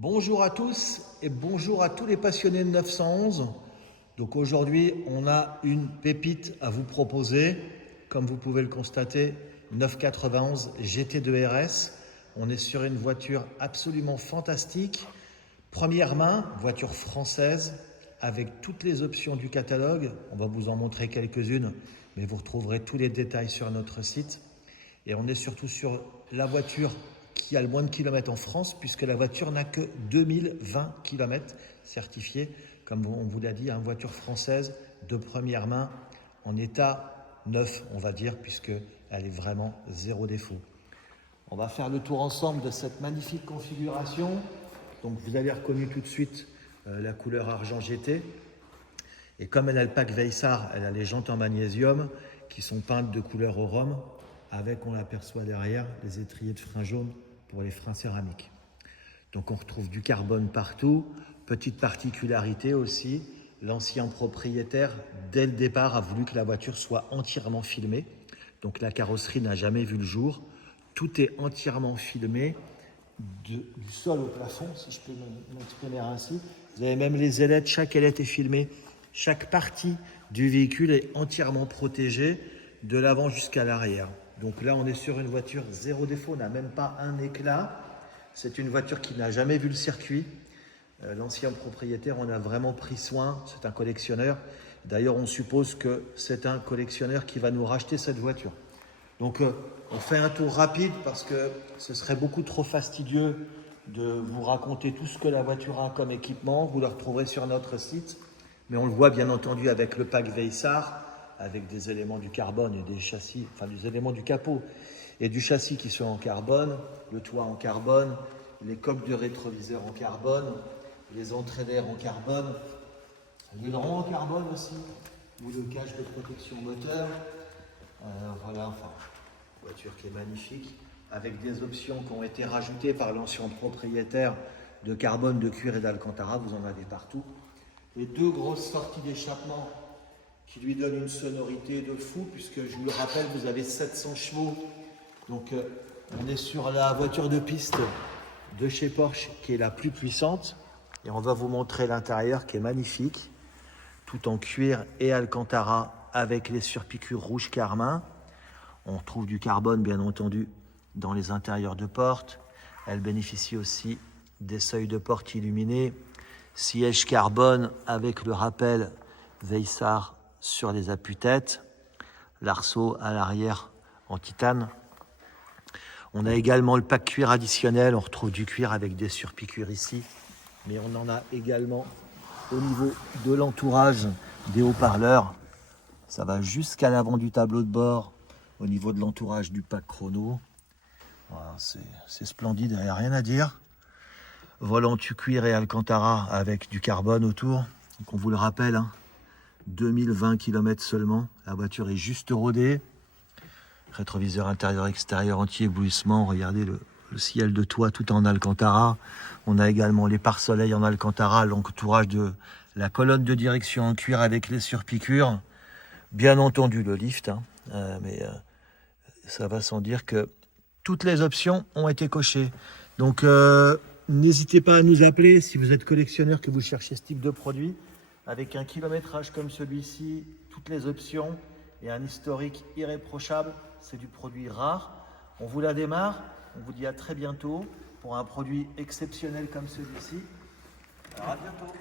Bonjour à tous et bonjour à tous les passionnés de 911. Donc aujourd'hui, on a une pépite à vous proposer. Comme vous pouvez le constater, 991 GT2 RS. On est sur une voiture absolument fantastique. Première main, voiture française avec toutes les options du catalogue. On va vous en montrer quelques-unes, mais vous retrouverez tous les détails sur notre site. Et on est surtout sur la voiture qui a le moins de kilomètres en France, puisque la voiture n'a que 2020 km certifiée. Comme on vous l'a dit, une voiture française de première main, en état neuf, on va dire, puisqu'elle est vraiment zéro défaut. On va faire le tour ensemble de cette magnifique configuration. Donc vous avez reconnu tout de suite la couleur argent GT. Et comme elle a le pack Veissar, elle a les jantes en magnésium qui sont peintes de couleur au rhum, avec, on l'aperçoit derrière, les étriers de frein jaunes pour les freins céramiques. Donc on retrouve du carbone partout. Petite particularité aussi, l'ancien propriétaire, dès le départ, a voulu que la voiture soit entièrement filmée. Donc la carrosserie n'a jamais vu le jour. Tout est entièrement filmé, du sol au plafond, si je peux m'exprimer ainsi. Vous avez même les ailettes, chaque ailette est filmée. Chaque partie du véhicule est entièrement protégée, de l'avant jusqu'à l'arrière. Donc là, on est sur une voiture zéro défaut, on n'a même pas un éclat. C'est une voiture qui n'a jamais vu le circuit. L'ancien propriétaire en a vraiment pris soin, c'est un collectionneur. D'ailleurs, on suppose que c'est un collectionneur qui va nous racheter cette voiture. Donc, on fait un tour rapide parce que ce serait beaucoup trop fastidieux de vous raconter tout ce que la voiture a comme équipement. Vous le retrouverez sur notre site. Mais on le voit bien entendu avec le pack Veissar, avec des éléments du carbone et des châssis, enfin des éléments du capot et du châssis qui sont en carbone, le toit en carbone, les coques de rétroviseur en carbone, les entrées d'air en carbone, l'aileron en carbone aussi, ou le cache de protection moteur. Voilà, enfin, voiture qui est magnifique, avec des options qui ont été rajoutées par l'ancien propriétaire de carbone, de cuir et d'alcantara, vous en avez partout. Les deux grosses sorties d'échappement qui lui donnent une sonorité de fou, puisque je vous le rappelle, vous avez 700 chevaux. Donc on est sur la voiture de piste de chez Porsche qui est la plus puissante. Et on va vous montrer l'intérieur qui est magnifique, tout en cuir et alcantara avec les surpiqûres rouge carmin. On retrouve du carbone bien entendu dans les intérieurs de porte. Elle bénéficie aussi des seuils de porte illuminés. Siège carbone avec le rappel Veissar sur les appuis-têtes, l'arceau à l'arrière en titane. On a également le pack cuir additionnel, on retrouve du cuir avec des surpiqûres ici, mais on en a également au niveau de l'entourage des haut-parleurs. Ça va jusqu'à l'avant du tableau de bord, au niveau de l'entourage du pack chrono. Voilà, c'est splendide, il n'y a rien à dire. Volant cuir et alcantara avec du carbone autour. Donc on vous le rappelle, 2020 km seulement. La voiture est juste rodée. Rétroviseur intérieur-extérieur anti-éblouissement. Regardez le ciel de toit tout en alcantara. On a également les pare-soleil en alcantara, l'entourage de la colonne de direction en cuir avec les surpiqûres. Bien entendu le lift, mais ça va sans dire que toutes les options ont été cochées. Donc n'hésitez pas à nous appeler si vous êtes collectionneur, que vous cherchez ce type de produit. Avec un kilométrage comme celui-ci, toutes les options et un historique irréprochable, c'est du produit rare. On vous la démarre, on vous dit à très bientôt pour un produit exceptionnel comme celui-ci. Alors à bientôt.